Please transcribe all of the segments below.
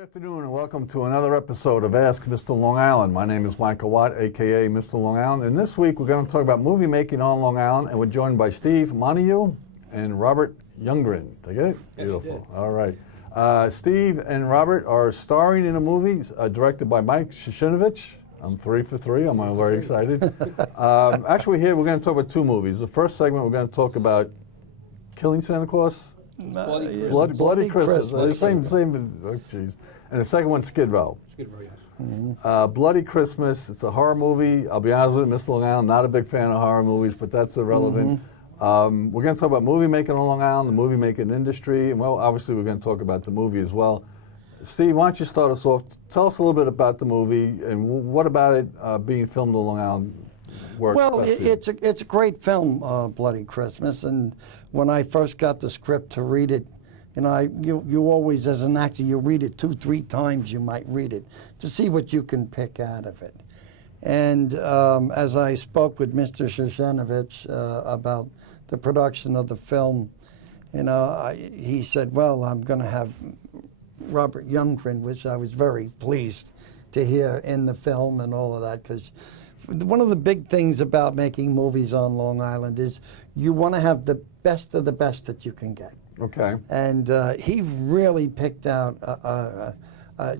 Good afternoon and welcome to another episode of Ask Mr. Long Island. My name is Michael Watt, aka Mr. Long Island, and this week we're going to talk about movie making on Long Island, and we're joined by Steve Montague and Robert Youngren. Did I get it? Yes, Beautiful. All right. Steve and Robert are starring in a movie directed by Mike Shershenovich. I'm 3 for 3. I'm very excited. Actually, we're going to talk about two movies. The first segment, we're going to talk about Killing Santa Claus. Bloody Christmas. Same. Oh, jeez. And the second one, Skid Row. Skid Row, yes. Bloody Christmas. It's a horror movie. I'll be honest with you, Mr. Long Island, not a big fan of horror movies, but that's irrelevant. We're going to talk about movie making on Long Island, the movie making industry, and well, obviously we're going to talk about the movie as well. Steve, why don't you start us off? Tell us a little bit about the movie and what about it being filmed on Long Island works. Well, it's a great film, Bloody Christmas, and when I first got the script to read it, you always, as an actor, you read it 2-3 times. You might read it to see what you can pick out of it. And as I spoke with Mr. Shershenovich about the production of the film, he said, "Well, I'm going to have Robert Youngren," which I was very pleased to hear in the film and all of that, because one of the big things about making movies on Long Island is you want to have the best of the best that you can get. Okay. And he really picked out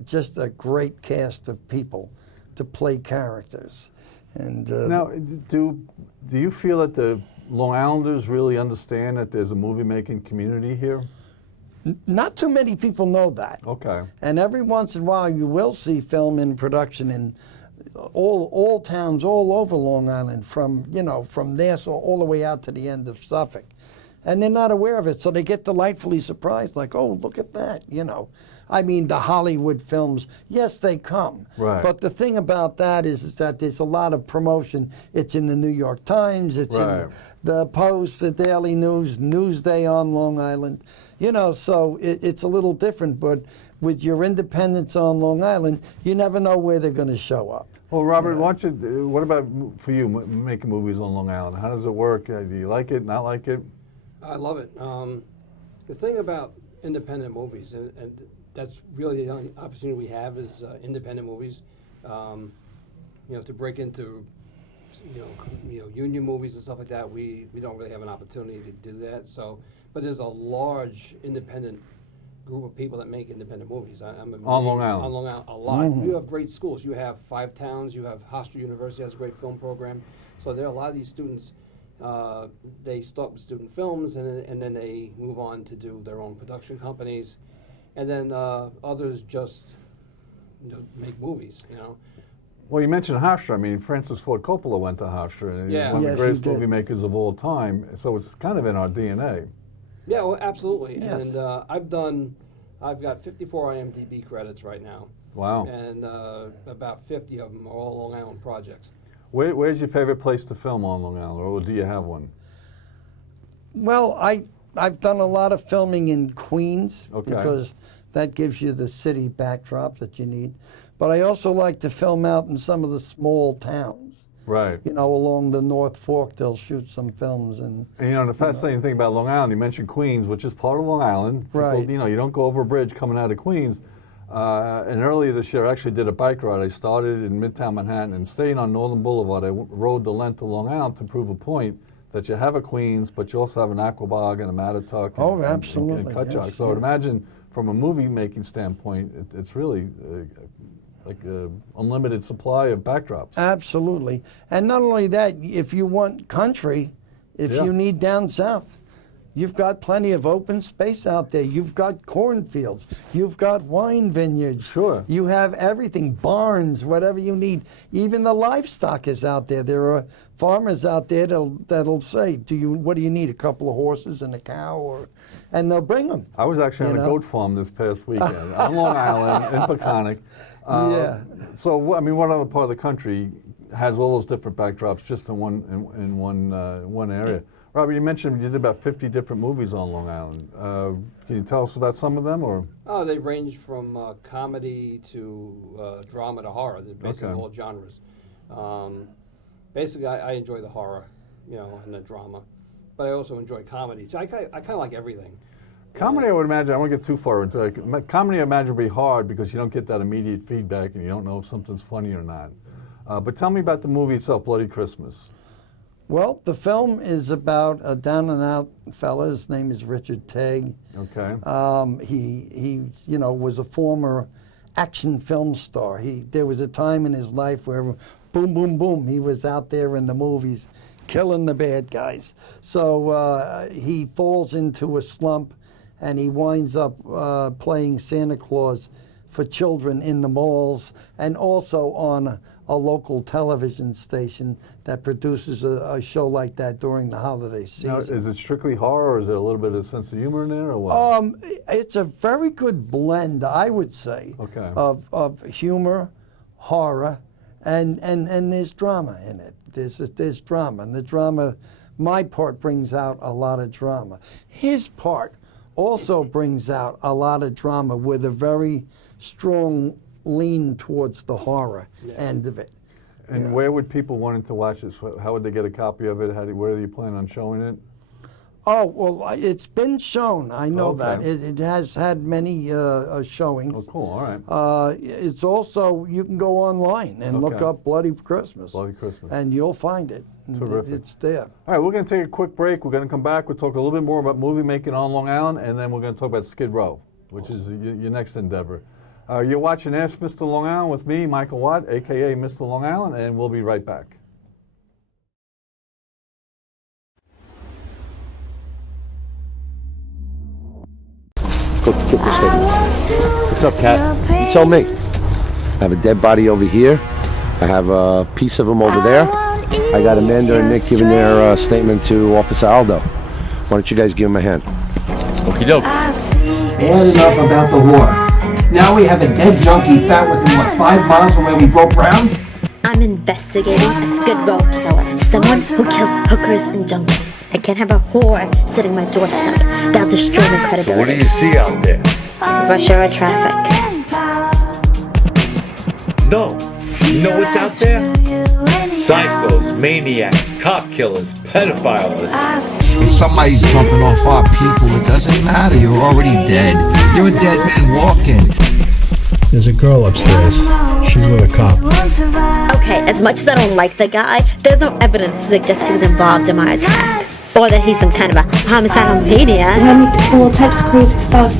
just a great cast of people to play characters. And now, do you feel that the Long Islanders really understand that there's a movie-making community here? Not too many people know that. Okay. And every once in a while you will see film in production in all towns all over Long Island, from Nassau all the way out to the end of Suffolk. And they're not aware of it, so they get delightfully surprised, like, oh, look at that, I mean, the Hollywood films, yes, they come. Right. But the thing about that is that there's a lot of promotion. It's in the New York Times, it's right. in the Post, the Daily News, Newsday on Long Island. So it's a little different, but with your independents on Long Island, you never know where they're going to show up. Well, Robert, what about for you, making movies on Long Island? How does it work? Do you like it, not like it? I love it. The thing about independent movies, and that's really the only opportunity we have, is independent movies. To break into, union movies and stuff like that, we don't really have an opportunity to do that. So, but there's a large independent group of people that make independent movies. I'm on Long Island. On Long Island, a lot. Mm-hmm. You have great schools. You have 5 towns. You have Hofstra University has a great film program. So there are a lot of these students. They start with student films, and then they move on to do their own production companies, and then others just make movies. Well, you mentioned Hofstra. I mean, Francis Ford Coppola went to Hofstra, and yeah. one of Yes, the greatest he did. movie makers of all time. So it's kind of in our DNA. Yeah, well, absolutely. Yes. And I've got 54 IMDb credits right now. Wow. And about 50 of them are all Long Island projects. Where's your favorite place to film on Long Island, or do you have one? Well, I've done a lot of filming in Queens, Okay. because that gives you the city backdrop that you need. But I also like to film out in some of the small towns. Right. Along the North Fork, they'll shoot some films. And the fascinating thing about Long Island, you mentioned Queens, which is part of Long Island. People, Right. you don't go over a bridge coming out of Queens. And earlier this year, I actually did a bike ride. I started in Midtown Manhattan and staying on Northern Boulevard. I rode the length of Long Island to prove a point that you have a Queens, but you also have an Aquabog and a Mattatuck. Oh, absolutely, And Cutchogue. yes, So I would yeah. imagine from a movie making standpoint, it's really like an unlimited supply of backdrops. absolutely. And not only that, if you want country, if Yeah. you need down south, you've got plenty of open space out there. You've got cornfields. You've got wine vineyards. Sure. You have everything, barns, whatever you need. Even the livestock is out there. There are farmers out there that'll say, what do you need, a couple of horses and a cow? And they'll bring them. I was actually on a goat farm this past weekend on Long Island in Peconic. Yeah. So, what other part of the country has all those different backdrops just in one area? Robert, you mentioned you did about 50 different movies on Long Island. Can you tell us about some of them, or? Oh, they range from comedy to drama to horror. They're basically Okay. all genres. Basically, I enjoy the horror, and the drama, but I also enjoy comedy. So I kind of like everything. Comedy, I would imagine, I won't get too far into it. Comedy, I imagine, would be hard because you don't get that immediate feedback and you don't know if something's funny or not. But tell me about the movie itself, Bloody Christmas. Well, the film is about a down-and-out fella. His name is Richard Tague. Okay. He was a former action film star. There was a time in his life where, boom, boom, boom, he was out there in the movies killing the bad guys. So he falls into a slump, and he winds up playing Santa Claus for children in the malls and also on a local television station that produces a show like that during the holiday season. Now, is it strictly horror, or is there a little bit of sense of humor in there, or what? It's a very good blend, I would say, Okay. of humor, horror, and there's drama in it. There's drama, and the drama, my part brings out a lot of drama. His part also brings out a lot of drama with a very strong lean towards the horror end of it. And where would people want to watch this? How would they get a copy of it? Where do you plan on showing it? Oh, well, it's been shown. I know that. Okay. It has had many showings. Oh, cool. All right. It's also, you can go online and look Okay. up Bloody Christmas. Bloody Christmas. And you'll find it. Terrific. It's there. All right, we're going to take a quick break. We're going to come back. We'll talk a little bit more about movie making on Long Island, and then we're going to talk about Skid Row, which is your next endeavor. You're watching Ask Mr. Long Island with me, Michael Watt, a.k.a. Mr. Long Island, and we'll be right back. Go get this thing. What's up, Cat? You tell me. I have a dead body over here. I have a piece of him over there. I got Amanda and Nick giving their statement to Officer Aldo. Why don't you guys give him a hand? Okie doke. And enough about the war. Now we have a dead junkie found within, 5 miles from where we broke ground? I'm investigating a Skid Row killer. Someone who kills hookers and junkies. I can't have a whore sitting my doorstep. That'll destroy my credibility. What do you see out there? Rush hour traffic. No. You know what's out there? Psychos, maniacs, cop killers, pedophiles. If somebody's jumping off our people, it doesn't matter. You're already dead. You're a dead man walking. There's a girl upstairs. She's with a cop. Okay, as much as I don't like the guy, there's no evidence to suggest he was involved in my attack. Or that he's some kind of a homicidal maniac. I meet all types of crazy stuff.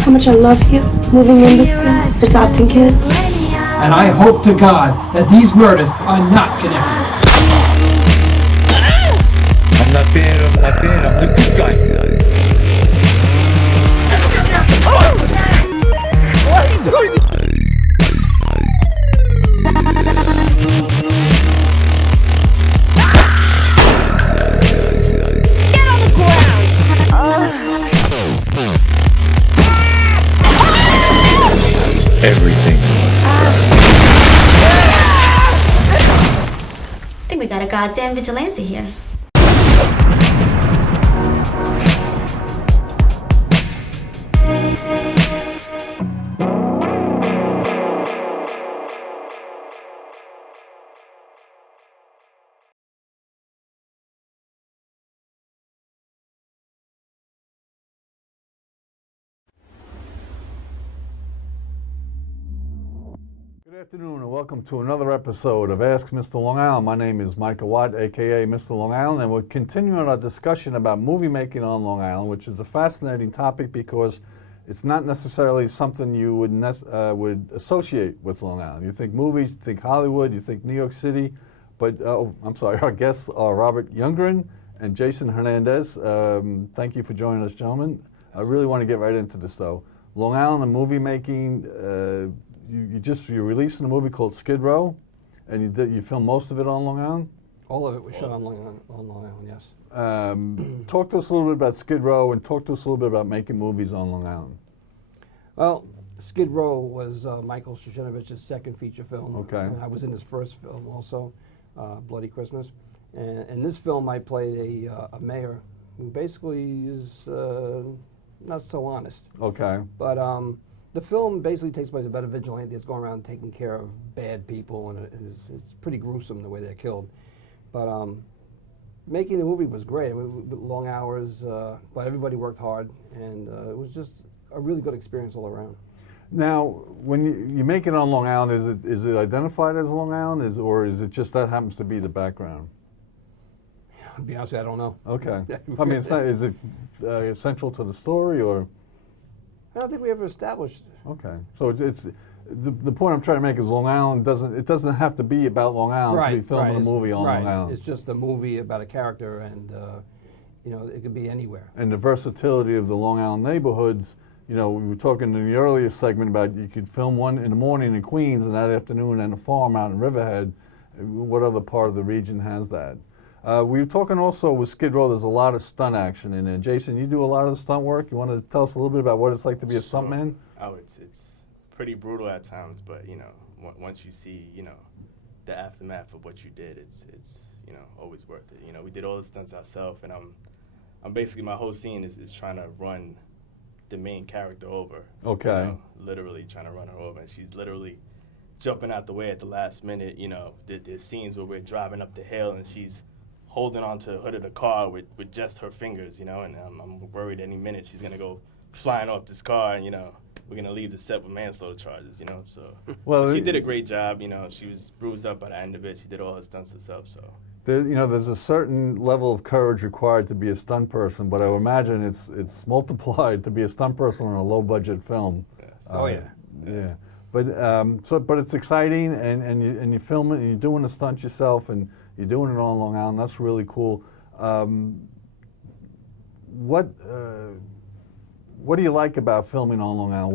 How much I love you, moving in with you, adopting kids. And I hope to God that these murders are not connected. I'm not bad, I'm the good guy. Get on the ground! Everything. I think we got a goddamn vigilante here. Good afternoon and welcome to another episode of Ask Mr. Long Island. My name is Michael Watt, a.k.a. Mr. Long Island, and we're continuing our discussion about movie making on Long Island, which is a fascinating topic because it's not necessarily something you would associate with Long Island. You think movies, you think Hollywood, you think New York City, but, our guests are Robert Youngren and Jason Hernandez. Thank you for joining us, gentlemen. I really want to get right into this, though. Long Island and movie making, you're releasing a movie called Skid Row, and you filmed most of it on Long Island? All of it was shot on Long Island, yes. Talk to us a little bit about Skid Row and talk to us a little bit about making movies on Long Island. Well, Skid Row was Michael Shershenovich's second feature film. Okay. And I was in his first film also, Bloody Christmas. And in this film I played a mayor who basically is not so honest. Okay. But the film basically takes place about a vigilante that's going around taking care of bad people, and it's pretty gruesome the way they're killed. But making the movie was great. I mean, long hours, but everybody worked hard, and it was just a really good experience all around. Now, when you make it on Long Island, is it identified as Long Island, or is it just that happens to be the background? To be honest with you, I don't know. Okay. I mean, it's not, is it essential to the story, or? I don't think we ever established. Okay. So it's the point I'm trying to make is Long Island doesn't have to be about Long Island to be filming a movie on Long Island. It's just a movie about a character, and you know, it could be anywhere. And the versatility of the Long Island neighborhoods. You know, we were talking in the earlier segment about you could film one in the morning in Queens and that afternoon on a farm out in Riverhead. What other part of the region has that? We were talking also with Skid Row, there's a lot of stunt action in there. Jason, you do a lot of the stunt work. You want to tell us a little bit about what it's like to be a stuntman? Oh, it's pretty brutal at times, but you know, once you see, you know, the aftermath of what you did, it's you know, always worth it. You know, we did all the stunts ourselves, and I'm basically, my whole scene is trying to run the main character over. Okay. You know, literally trying to run her over, and she's literally jumping out the way at the last minute. You know, there's scenes where we're driving up the hill and she's holding onto the hood of the car with just her fingers, you know, and I'm worried any minute she's gonna go flying off this car, and you know, we're gonna leave the set with manslaughter charges, you know. So well, she did a great job. You know, she was bruised up by the end of it. She did all her stunts herself. So you know, there's a certain level of courage required to be a stunt person, but I would imagine it's multiplied to be a stunt person on a low budget film. Yes. Oh yeah. Yeah. But but it's exciting, and you film it, and you're doing the stunts yourself, and you're doing it on Long Island. That's really cool. What do you like about filming on Long Island?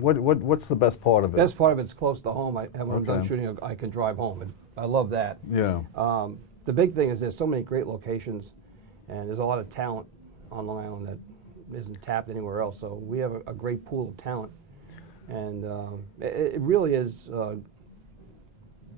What's the best part of it? Best part of it's close to home. When I'm done shooting, I can drive home, and I love that. Yeah. The big thing is there's so many great locations, and there's a lot of talent on Long Island that isn't tapped anywhere else. So we have a great pool of talent, and it really is.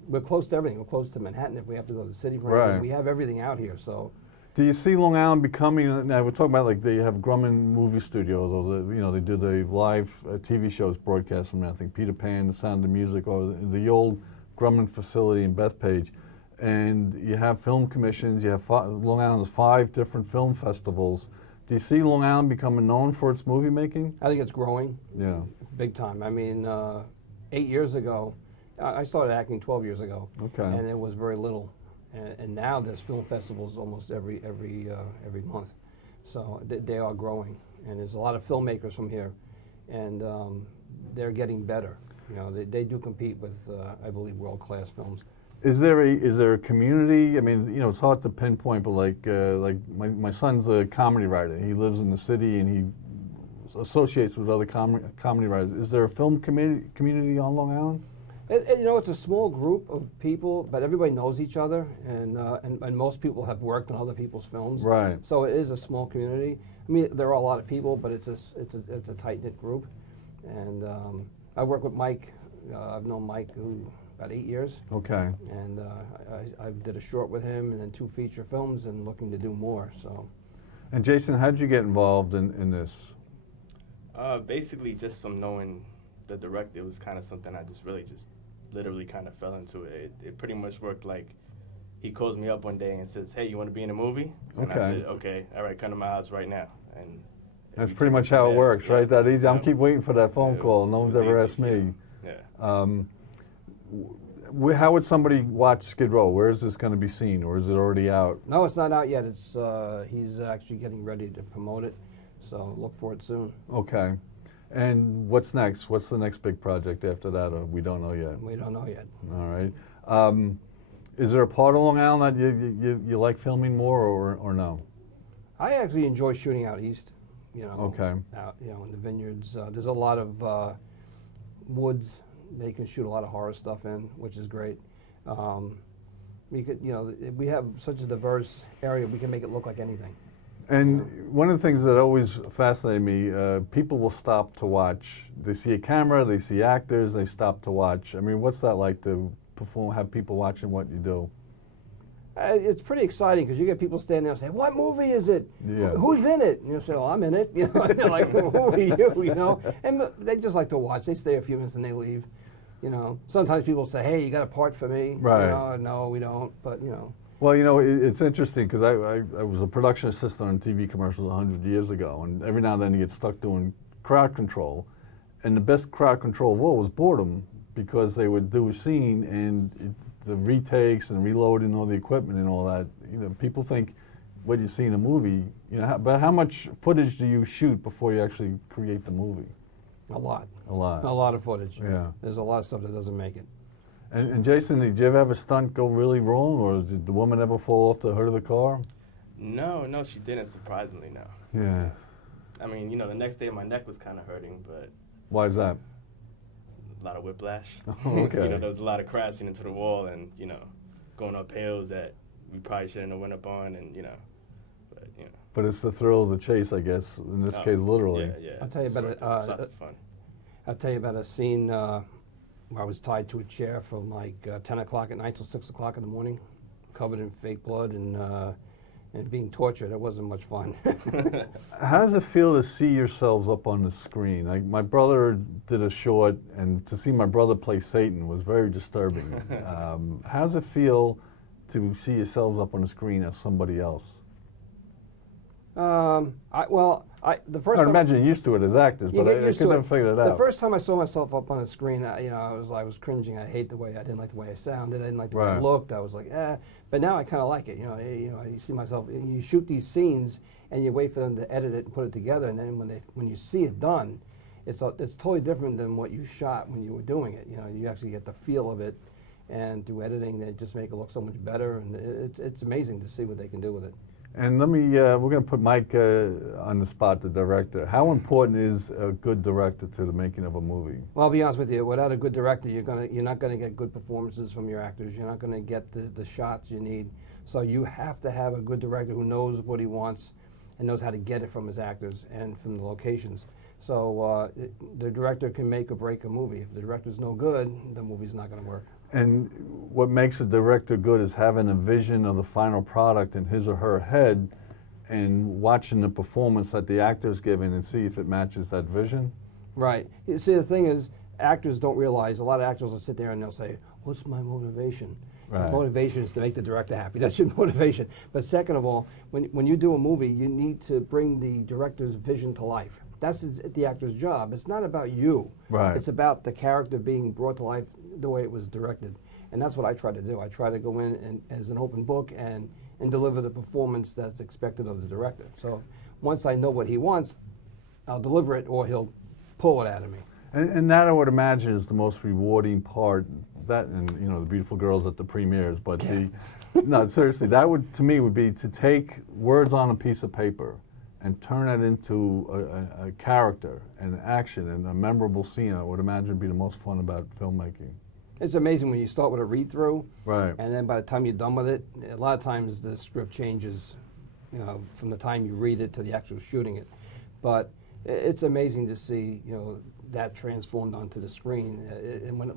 We're close to everything. We're close to Manhattan. If we have to go to the city for anything, we have everything out here. So. Do you see Long Island becoming? Now we're talking about like they have Grumman Movie Studio, though. You know, they do the live TV shows broadcast from there. I think Peter Pan, The Sound of Music, or the old Grumman facility in Bethpage, and you have film commissions. You have Long Island has 5 different film festivals. Do you see Long Island becoming known for its movie making? I think it's growing. Yeah. Big time. I mean, 8 years ago, I started acting 12 years ago. Okay. And it was very little. And now there's film festivals almost every month, so they are growing, and there's a lot of filmmakers from here, and they're getting better. You know, they do compete with, I believe, world-class films. Is there a community? I mean, you know, it's hard to pinpoint, but like my son's a comedy writer. He lives in the city, and he associates with other comedy writers. Is there a film community on Long Island? You know, it's a small group of people, but everybody knows each other, and most people have worked on other people's films. Right. So it is a small community. I mean, there are a lot of people, but it's a tight-knit group. And I work with Mike. I've known Mike about 8 years. Okay. And I did a short with him, and then 2 feature films, and looking to do more. So. And Jason, how did you get involved in this? Basically, just from knowing the director, it was kind of something I just literally kind of fell into it. It pretty much worked like he calls me up one day and says, "Hey, you want to be in a movie?" And I said, "Okay, all right, come to my house right now." And that's pretty much how it works, right? That easy. I'm keep waiting for that phone call. No one's ever asked me. Yeah. How would somebody watch Skid Row? Where is this going to be seen, or is it already out? No, it's not out yet. It's he's actually getting ready to promote it, so look for it soon. Okay. And what's next? What's the next big project after that? Or we don't know yet. We don't know yet. All right. Is there a part of Long Island that you like filming more, or no? I actually enjoy shooting out east. You know. Okay. Out, you know, in the vineyards. There's a lot of woods. They can shoot a lot of horror stuff in, which is great. We could, you know, we have such a diverse area. We can make it look like anything. And one of the things that always fascinated me, people will stop to watch. They see a camera, they see actors, they stop to watch. I mean, what's that like to perform, have people watching what you do? It's pretty exciting because you get people standing there and say, "What movie is it? Yeah. Who's in it?" And you say, "Well, I'm in it." You know, and they're like, "Who are you?" You know, and they just like to watch. They stay a few minutes and they leave. You know, sometimes people say, "Hey, you got a part for me?" Right. You know, no, we don't. But you know, Well, you know, it's interesting because I was a production assistant on TV commercials 100 years ago, and every now and then you get stuck doing crowd control. And the best crowd control of all was boredom, because they would do a scene and the retakes and reloading all the equipment and all that. You know, people think what you see in a movie, you know, but how much footage do you shoot before you actually create the movie? A lot. A lot. A lot of footage. Yeah. There's a lot of stuff that doesn't make it. And Jason, did you ever have a stunt go really wrong, or did the woman ever fall off the hood of the car? No, she didn't, surprisingly, no. Yeah. I mean, you know, the next day my neck was kind of hurting, but... Why is that? A lot of whiplash. Oh, okay. You know, there was a lot of crashing into the wall and, you know, going up hills that we probably shouldn't have went up on, and, you know, but, you know. But it's the thrill of the chase, I guess, in this case, literally. Yeah. I'll tell you about lots of fun. I'll tell you about a scene where I was tied to a chair from like 10 o'clock at night till 6 o'clock in the morning, covered in fake blood and being tortured. It wasn't much fun. How does it feel to see yourselves up on the screen? Like, my brother did a short, and to see my brother play Satan was very disturbing. How does it feel to see yourselves up on the screen as somebody else? The first I time, imagine you're used to it as actors, but I couldn't figure it out. The first time I saw myself up on the screen, I was cringing. I didn't like the way I sounded. I didn't like the way I looked. I was like, eh. But now I kind of like it. You see myself. You shoot these scenes, and you wait for them to edit it and put it together, and then when you see it done, it's totally different than what you shot when you were doing it. You actually get the feel of it, and through editing, they just make it look so much better, and it's amazing to see what they can do with it. And let me, we're going to put Mike on the spot, the director. How important is a good director to the making of a movie? Well, I'll be honest with you. Without a good director, you're not going to get good performances from your actors. You're not going to get the shots you need. So you have to have a good director who knows what he wants and knows how to get it from his actors and from the locations. So the director can make or break a movie. If the director's no good, the movie's not going to work. And what makes a director good is having a vision of the final product in his or her head and watching the performance that the actor's giving and see if it matches that vision. Right. You see, the thing is, actors don't realize, a lot of actors will sit there and they'll say, what's my motivation? Right. Motivation is to make the director happy. That's your motivation. But second of all, when you do a movie, you need to bring the director's vision to life. That's the actor's job. It's not about you. Right. It's about the character being brought to life the way it was directed. And that's what I try to do. I try to go in and, as an open book and deliver the performance that's expected of the director. So once I know what he wants, I'll deliver it, or he'll pull it out of me. And that, I would imagine, is the most rewarding part. That, and the beautiful girls at the premieres. But no, seriously, that would, to me, would be to take words on a piece of paper and turn it into a character and action and a memorable scene. I would imagine would be the most fun about filmmaking. It's amazing when you start with a read-through, right? And then by the time you're done with it, a lot of times the script changes, from the time you read it to the actual shooting it. But it's amazing to see, that transformed onto the screen, and when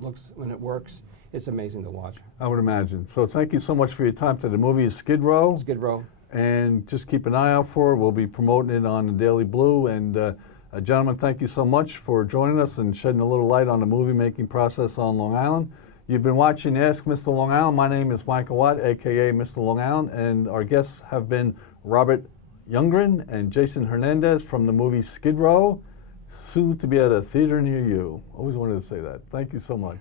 it works, it's amazing to watch. I would imagine. So thank you so much for your time today. The movie is Skid Row. Skid Row. And just keep an eye out for it. We'll be promoting it on the Daily Blue. And gentlemen, thank you so much for joining us and shedding a little light on the movie-making process on Long Island. You've been watching Ask Mr. Long Island. My name is Michael Watt, a.k.a. Mr. Long Island, and our guests have been Robert Youngren and Jason Hernandez from the movie Skid Row, soon to be at a theater near you. Always wanted to say that. Thank you so much.